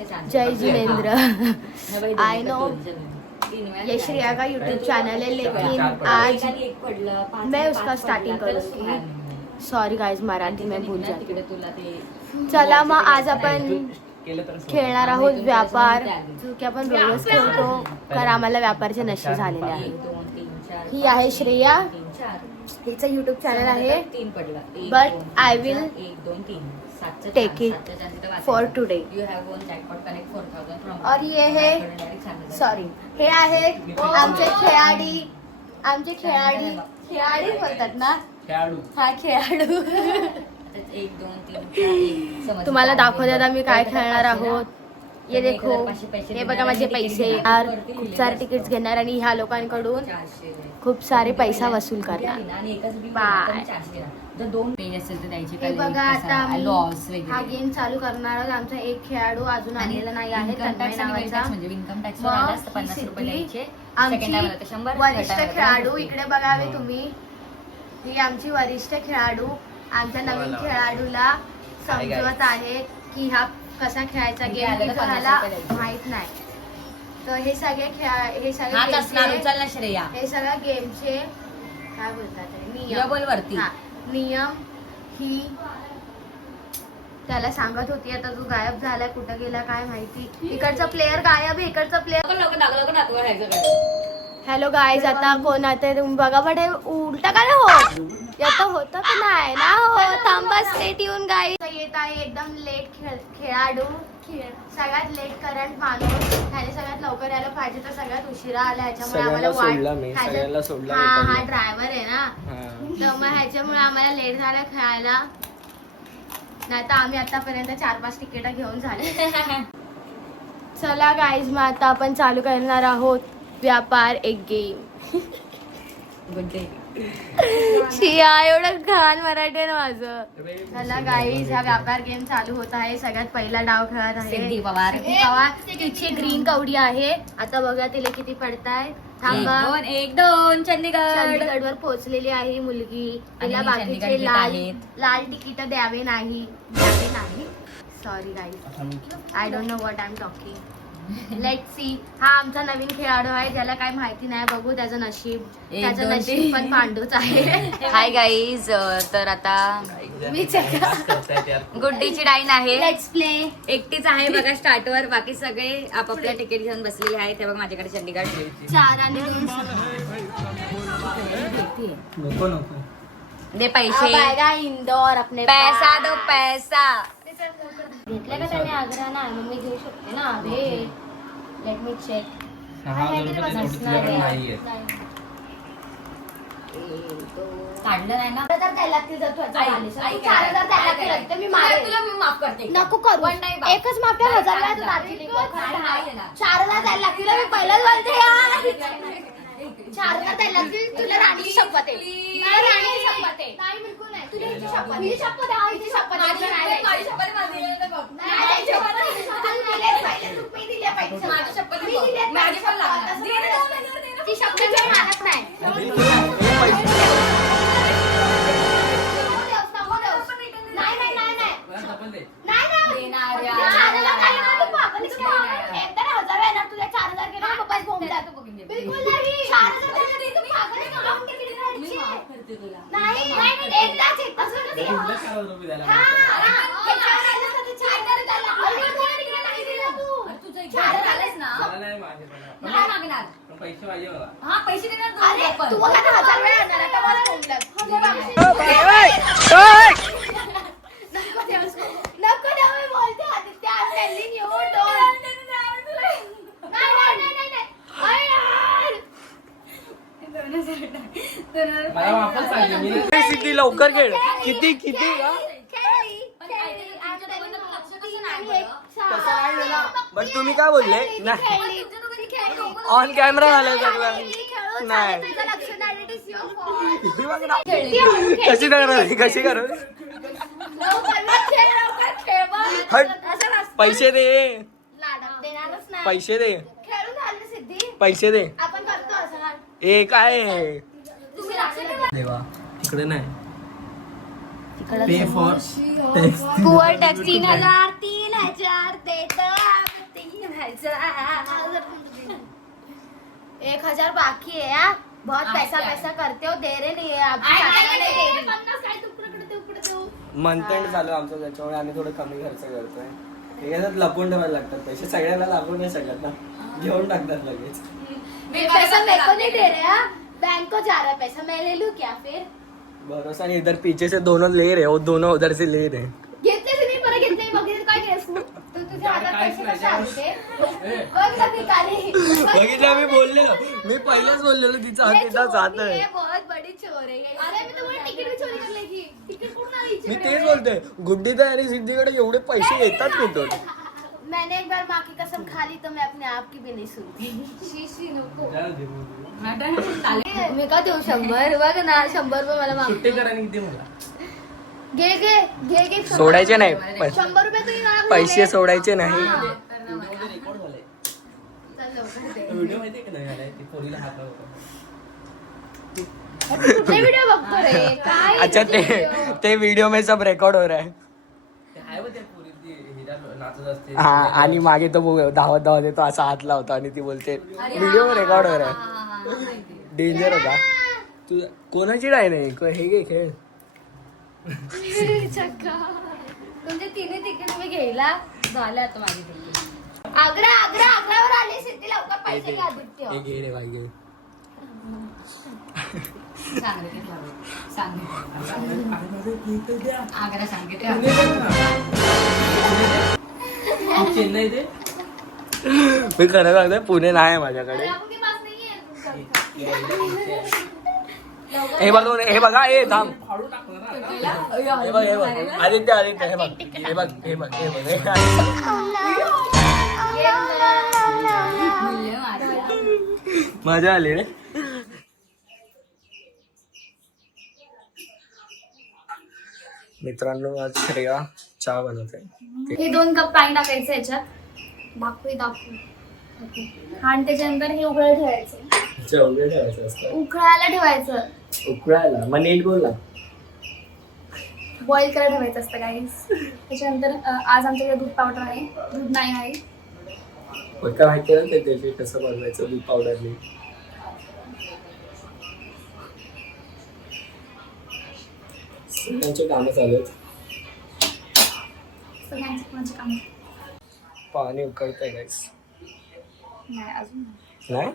Jai Jinendra. I know ये श्रेया का YouTube channel है, लेकिन आज मैं उसका स्टार्टिंग करूँगी। सॉरी गाइज, मराठी में भूल जाते। चला मग आज आपण खेळणार आहोत व्यापार, जो की आपण रोज खेळतो, कारण आम्हाला व्यापारचे नशे झालेले आहे। ही आहे श्रेया, हिचं यूट्यूब चॅनल आहे, but I will take it for today. और ये है, सॉरी, हे आहे आमचे खेळाडी, आमचे खेळाडी, खेळाडी बोलतात ना, हा खेळाडू। तुम्हाला दाखवते आता मी काय खेळणार आहोत। ये देखो, हे बघा माझे पैसे, खूप सारे तिकीट घेणार आणि ह्या लोकांकडून खूप सारे पैसा वसूल करणार। बाय। हे बघा आता हा गेम चालू करणार आहोत। आमचा एक खेळाडू अजून आलेला नाही आहे, तन्मय नावाचा। वरिष्ठ खेळाडू इकडे बघावे तुम्ही, ही आमची वरिष्ठ खेळाडू आमच्या नवीन खेळाडूला समजवत आहे की हा कसा खेळायचा गेम, कोणाला माहित नाही। तर हे सगळे हे सगळ्या गेमचे काय बोलतात नियम, नियम ही त्याला सांगत होती। आता तू गायब झालाय, कुठं गेला काय माहिती। इकडचा प्लेयर गायब आहे, इकडचा प्लेयर। हॅलो गाईज, आता कोण आता तुम्ही बघा, बट हे उलटा काय हो यात होतं की नाही ना, हो थांबा, स्टेट येऊन गाईज। येत आहे एकदम लेट खेळाडू, सगळ्यात लेट करंट माणूस, त्याने सगळ्यात लवकर यायला पाहिजे, तर सगळ्यात उशिरा आला, ह्याच्यामुळे आम्हाला हा ड्रायव्हर आहे ना, तर मग ह्याच्यामुळे आम्हाला लेट झाला खेळायला, नाही तर आम्ही आतापर्यंत 4-5 तिकीट घेऊन झाले। चला गाईज, मग आता आपण चालू करणार आहोत व्यापार एक गेम। शिया एवढं घाण मराठी ना माझं। चला गाईज, हा व्यापार गेम चालू होत आहे। सगळ्यात पहिला डाव खेळत आहे सिद्धी पवार। तिची ग्रीन कवडी आहे, आता बघा तिला किती पडतायत। थांबा, 1-2 चंदीगड वर पोहोचलेली आहे ही मुलगी। तिला बाकीचे लाल तिकीट द्यावे नाही, sorry guys, I don't know what I am talking. Let's see, हा आमचा नवीन खेळाडू आहे, ज्याला काय माहिती नाही, बघू त्याचं नशीब, त्याचं नशीब पण पांडूच आहे। हाय गाईज, तर आता गुड्डीची डाईन आहे, लेट्स प्ले। एकटीच आहे बघा स्टार्टवर, बाकी सगळे आपापल्या तिकीट घेऊन बसलेले आहेत। ते बघा माझ्याकडे चंदीगड 4 आणि 2 दे पैसे, इंदौर अपने पैसा दो पैसा। घेतलं का त्याने आग्रह ना, मग मी घेऊ शकते ना। अबे लेट मी चेक, काढलं नाही ना, 4,000 द्यायला लागतील, जर तू 4,000 द्यायला लागतील तर मी तुला माफ करते। नको करू, एकच माफ कर, 1,000 वेळा तू दाखवली 4,000 द्यायला लागतील, मी पहिलाच बोलते यार। 4,000 द्यायला लागतील, तुला राणीची शपथ आहे, तुला राणीची शपथ आहे। नाही बिलकुल नाही, तुला हिची शपथ, हिची शपथ आहे, हिची शपथ आहे, माझी शपथ माझी शपथ माझी पण लागणार, ती शपथ मी मानत नाही। पैसे देणार तू 1,000 वेळा आणणार, आता मला नको देऊ, मी बोलते Aditya, I'm telling you, don't. नाही सिद्धी लवकर खेळ, किती बट तुम्ही काय बोलले, ऑन कॅमेरा झालं सगळं, नाही कशी करू पैसे दे, पैसे दे, पैसे दे, ए काय देवा इकडे नाही, पे फॉर पुअर टॅक्स 3,000 देतो 1000 बाकी है यार. बहुत पैसा पैसा करते हो, दे रे नाही आहे. मंथ एंड चालू आहे आमचं, त्याच्यामुळे आम्ही थोडं कमी खर्च करतोय. याच्यात लपून ठेवायला लागतात पैसे, सगळ्याला लागू नाही शकत ना, घेऊन टाकतात लगेच. पैसा मेरे को नहीं दे रहे यार, बैंक को जा रहा है पैसा, मैं ले लूं क्या फिर? भरोसा नहीं, इधर पीछे से दोनों ले रहे, वो दोनों उधर से ले रहे. घेतले तुम्ही परत घेतले, बघितलं काय केस तू तुझ्या हातात पैसे कसे आले? बघ ना भिकारी. बघितलं मी बोललेलो, मी पहिलेच बोललेलो तिचा हात तिथंच हात आहे. ये बहुत बड़ी चोर है. अरे मी तुम्हाला तिकीट भी चोरी कर लेगी. तिकीट कुठून आली? मी तेच बोलतोय, गुड्डीदा आणि सिद्धीकडे एवढे पैसे येतात कुठून? मैंने एक बार माँ की कसम खा ली तो मैं अपने आप की भी नहीं सुनती. शी नको. मी का देऊ 100? बघ ना 100 रुपये मला माग. सुट्टी करा निघते मला. घे घे घे घे. सोडायचे नाही 100 रुपये तुम्ही मला पैसे सोडायचे नाही. व्हिडिओ बघतो रे काय. अच्छा ते व्हिडिओ में सब रेकॉर्ड हो रहा है. हा, आणि मागे तो धावत धावत येतो असा हात लावतो आणि ती बोलते व्हिडिओ रेकॉर्ड हो रहा है. डेंजर होता. तू कोणाची डाय नाही, हे घे खेळ. तुमचे तिन्ही तिकीट तुम्ही घ्यायला झाले आता माझी तिकीट. आग्रावर आले सिद्धी, लवकर पैसे घ्या आदित्य. हे घे रे बाई घे. चेन्नई ते मी खरं सांगतोय, पुणे नाही आहे माझ्याकडे. हे बघ हे बघा, हे थांब, हे बघ आदित्य हे बघ हे बघ हे बघ हे बघ. मजा आली रे. मित्रांनो आज श्रेया चहा बनवते. हे 2 कप पाणी टाकायचं याच्यात. दाखवू. आणि त्याच्यानंतर हे उकळायला ठेवायचं. जेवढे ठेवायचं असतं, उकळायला ठेवायचं. उकळायला मग नीट बोल ना. बॉईल करायला ठेवायचं असतं गाईस. त्याच्यानंतर आज आमच्याकडे दूध पावडर आहे, दूध नाही आहे. काय माहिती ना ते त्याचे कसं बनवायचं दूध पावडरने. सगळ्यांचे कामं चालू आहेत. सगळ्यांचे कोणाचे काम पाणी उकळतंय गाईस. नाही अजून नाही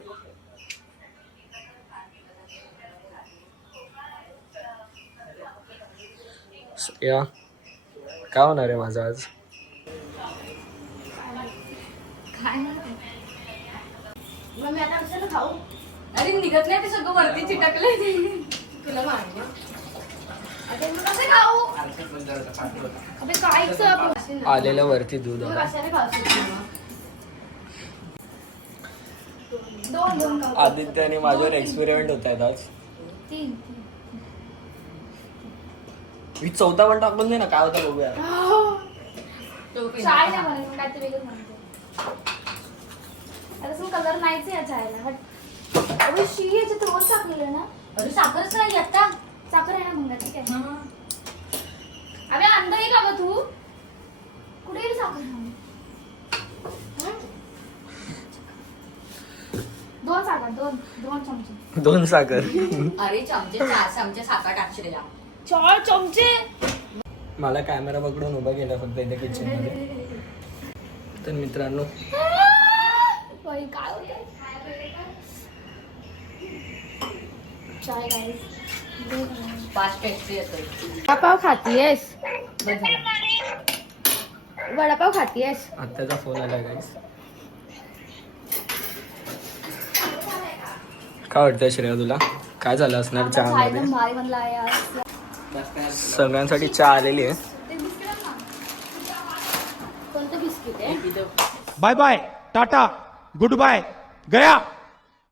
या काय होणार आहे माझं आज? मग मी आता कशाला खाऊ? अरे निघत नाही ते सगळं वरती चिटकले. तुला माहिती ना? आता मी कसं खाऊ? अबे काहीच आपण आलेलं वरती दूध आलं. कशाने खाऊ? 2 कप. आदित्य आणि माझ्यावर एक्सपेरिमेंट होत आहेत आज. 3 ही 4था पण टाकून दे ना, काय होतं बघूया. चाय नाही म्हणून काय ते वेगळं म्हणतो. आता कलर नाहीच आहे या चायला. अरे शी याच्यात रोज टाकलेलं ना. अरे साखरच नाही आता. साखर आहे ना मग ठीक आहे. अबे अंदर ये का ग तू? कुठे गेली साखर? 2 साखर, 2 चमचे. 2 साखर. अरे चमचे 4 चमचे साखर टाकशील या. 4 चमचे. मला कॅमेरा पकडून उभा केला फक्त इथे किचन मध्ये. तर मित्रांनो बाई काय होतं? चाय गाईस. फास्ट टेस्टी येतो. वडापाव खातीयेस? बस झालं. वडापाव खातीयेस? आत्याचा फोन आला गाईस. काय वाटतंय श्रेया तुला? काय झालं असणार चहा मध्ये? भारी बनला आहे आज. सगळ्यांसाठी चहा आलेली आहे. कोणतं बिस्किट आहे? Bye bye tata good bye गया.